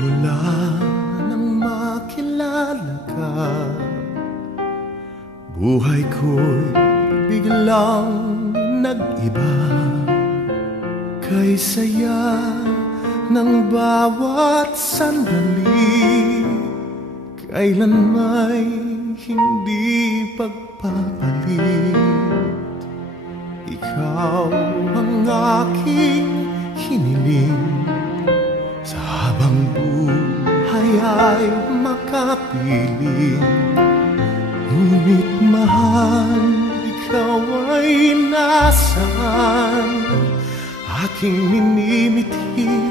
Mula nang makilala ka, buhay ko'y biglang nag-iba. Kay saya ng bawat sandali, kailan may hindi pagpapalit. Ikaw ang aking hiniling, sa habang buhay ay makapiling. Ngunit mahal, ikaw ay nasaan? Aking minimithi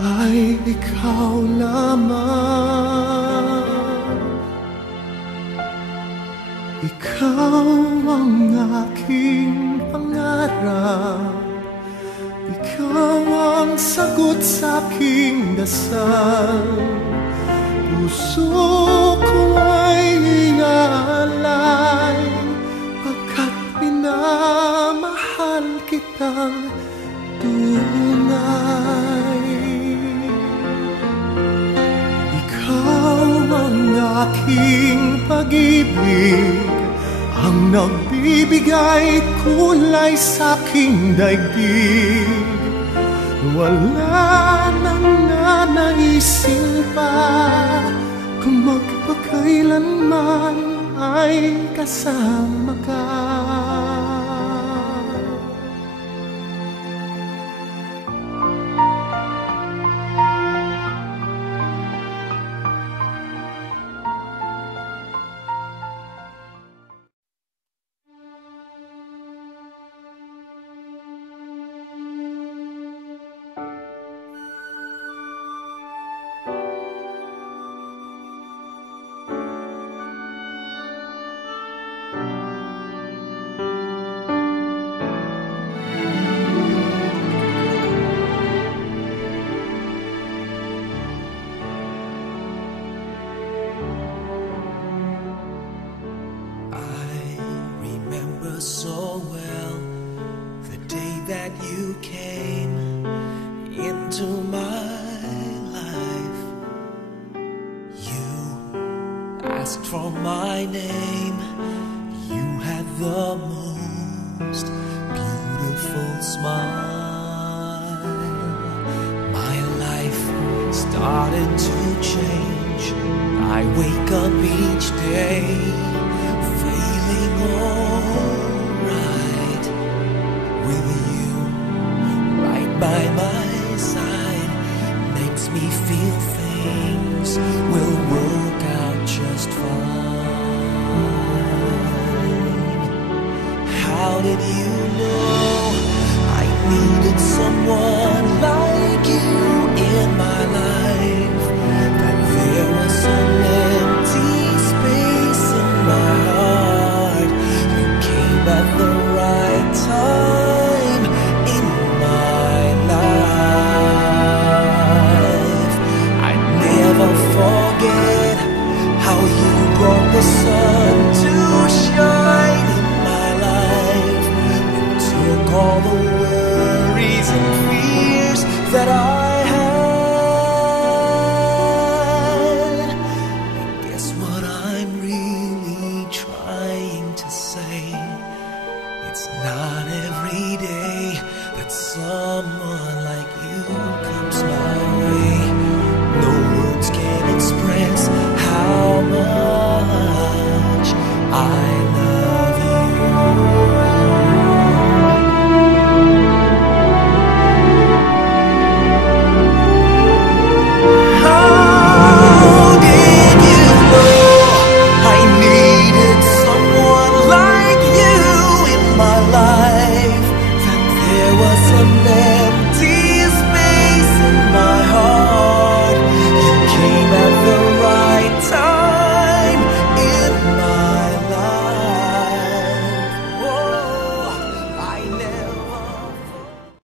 ay ikaw lamang. Ikaw ang aking pangarap, ikaw ang sagot sa aking dasal. Puso ko ay iaalay, pagkat minamahal kitang tunay. Ikaw ang aking pag-ibig, ang nagbibigay kulay sa aking daigdig. Wala nang nanaisin pa, kung magpakailanman ay kasama ka. So well the day that you came into my life. You asked for my name. You had the most beautiful smile. My life started to change. I wake up each day feeling old.